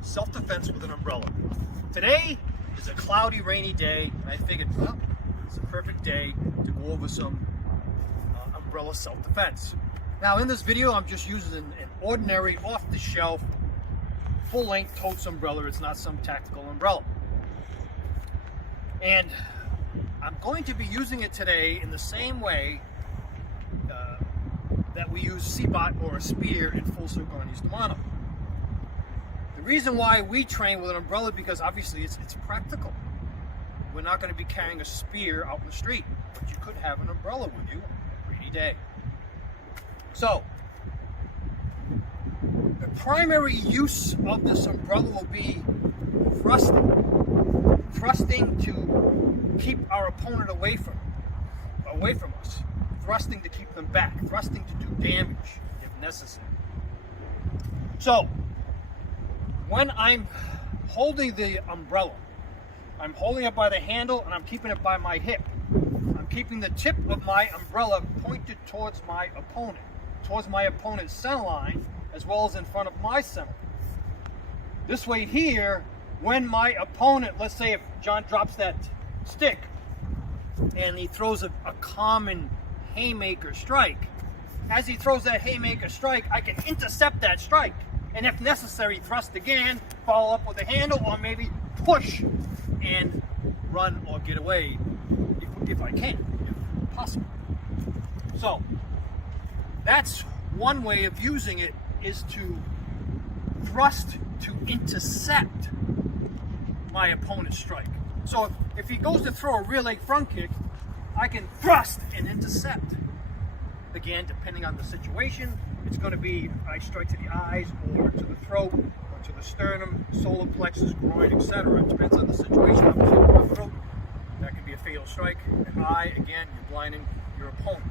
Self-defense with an umbrella. Today is a cloudy, rainy day, and I figured, well, it's a perfect day to go over some umbrella self-defense. Now, in this video, I'm just using an ordinary, off-the-shelf, full-length totes umbrella. It's not some tactical umbrella. And I'm going to be using it today in the same way that we use CBOT or a spear in full circle on East Milano. The reason why we train with an umbrella is because obviously it's practical. We're not going to be carrying a spear out in the street, but you could have an umbrella with you on a rainy day. So, the primary use of this umbrella will be thrusting. Thrusting to keep our opponent away from us. Thrusting to keep them back. Thrusting to do damage if necessary. So, when I'm holding the umbrella, I'm holding it by the handle and I'm keeping it by my hip. I'm keeping the tip of my umbrella pointed towards my opponent's center line, as well as in front of my center. This way here, when my opponent, let's say if John drops that stick and he throws a common haymaker strike, as he throws that haymaker strike, I can intercept that strike. And if necessary, thrust again, follow up with a handle, or maybe push and run or get away if I can, if possible. So, that's one way of using it, is to thrust to intercept my opponent's strike. So if he goes to throw a rear leg front kick, I can thrust and intercept. Again, depending on the situation, it's going to be I strike to the eyes or to the throat or to the sternum, solar plexus, groin, etc. It depends on the situation. Obviously, the throat, that could be a fatal strike. An eye, again, you're blinding your opponent.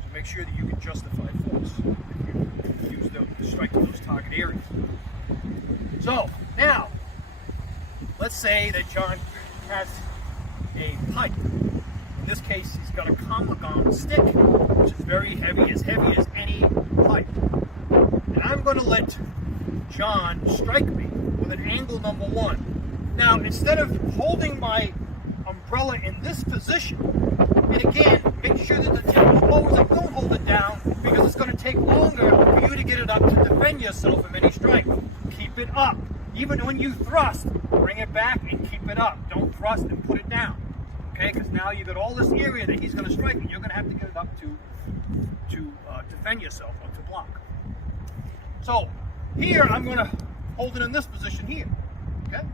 So make sure that you can justify force if you use the strike to those target areas. So now, let's say that John has a pipe. In this case, he's got a Comagon stick, which is very heavy as any pipe. And I'm going to let John strike me with an angle number 1. Now, instead of holding my umbrella in this position, and again, make sure that the tip is always up. Don't hold it down, because it's going to take longer for you to get it up to defend yourself from any strike. Keep it up. Even when you thrust, bring it back and keep it up. Don't thrust and put it down. Okay, because now you've got all this area that he's going to strike, and you're going to have to get it up to defend yourself or to block. So here I'm going to hold it in this position here. Okay,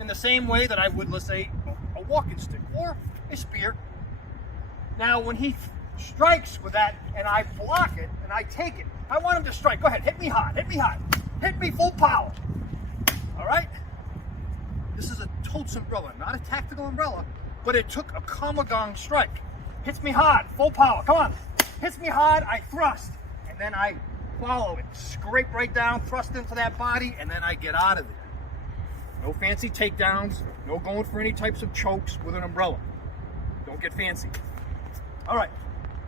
in the same way that I would, let's say, a walking stick or a spear. Now when he strikes with that and I block it and I take it, I want him to strike. Go ahead, hit me hard, hit me full power. All right. This is a totes umbrella, not a tactical umbrella. But it took a Comagon strike. Hits me hard, full power, come on. Hits me hard, I thrust, and then I follow it. Scrape right down, thrust into that body, and then I get out of there. No fancy takedowns, no going for any types of chokes with an umbrella. Don't get fancy. All right,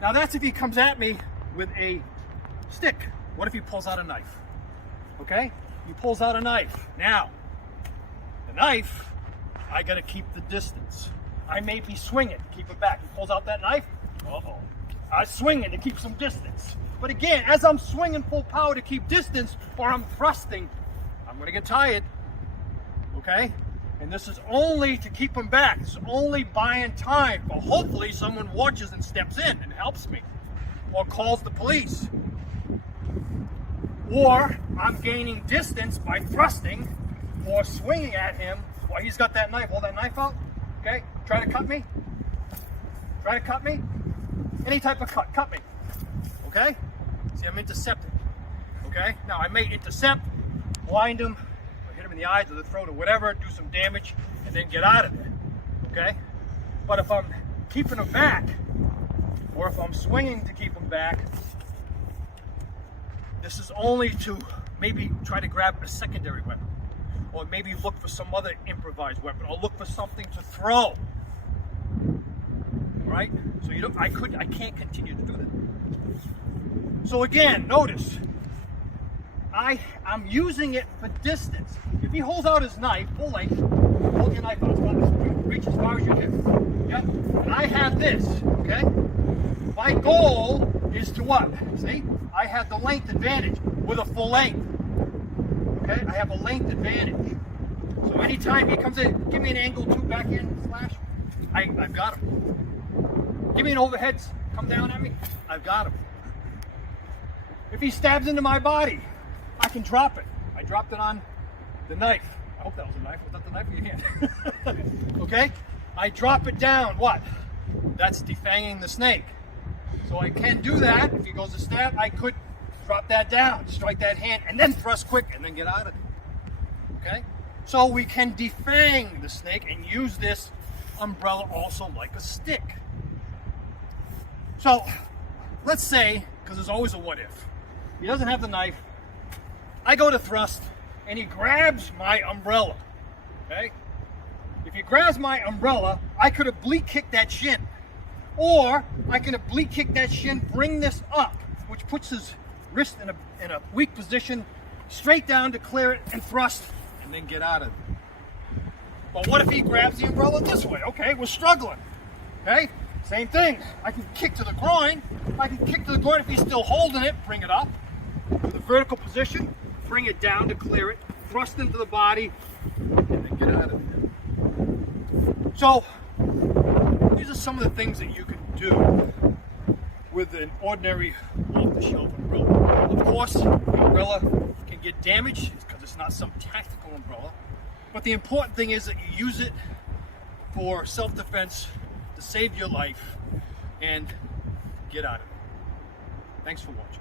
now that's if he comes at me with a stick. What if he pulls out a knife? Okay, he pulls out a knife. Now, the knife, I gotta keep the distance. I may be swinging, keep it back. He pulls out that knife, I swing it to keep some distance. But again, as I'm swinging full power to keep distance, or I'm thrusting, I'm gonna get tired, okay? And this is only to keep him back. This is only buying time, for hopefully someone watches and steps in and helps me, or calls the police. Or I'm gaining distance by thrusting, or swinging at him while he's got that knife. Hold that knife out. Okay, try to cut me. Try to cut me. Any type of cut me. Okay? See, I'm intercepting. Okay? Now, I may intercept, blind him, or hit him in the eyes or the throat or whatever, do some damage, and then get out of there. Okay? But if I'm keeping him back, or if I'm swinging to keep him back, this is only to maybe try to grab a secondary weapon. Or maybe look for some other improvised weapon, or look for something to throw. Right? So I can't continue to do that. So again, notice I'm using it for distance. If he holds out his knife, full length, hold your knife out, reach as far as you can. Yeah? And I have this, okay? My goal is to what? See? I have the length advantage with a full length. Okay? I have a length advantage. So anytime he comes in, give me an angle 2 backhand slash, I've got him. Give me an overhead, come down at me, I've got him. If he stabs into my body, I can drop it. I dropped it on the knife. I hope that was a knife. Was that the knife in your hand? Okay? I drop it down. What? That's defanging the snake. So I can do that. If he goes to stab, I could drop that down, strike that hand, and then thrust quick, and then get out of it. Okay? So we can defang the snake and use this umbrella also like a stick. So let's say, because there's always a what if, he doesn't have the knife, I go to thrust, and he grabs my umbrella, okay? If he grabs my umbrella, I could oblique kick that shin. Or I can oblique kick that shin, bring this up, which puts his wrist in a weak position, straight down to clear it, and thrust, and then get out of it. But what if he grabs the umbrella this way? Okay, we're struggling, okay? Same thing. I can kick to the groin. I can kick to the groin if he's still holding it, bring it up to the vertical position, bring it down to clear it, thrust into the body, and then get out of it. So, these are some of the things that you can do with an ordinary off-the-shelf umbrella. Of course, the umbrella can get damaged because it's not some tactical umbrella. But the important thing is that you use it for self-defense, to save your life, and get out of it. Thanks for watching.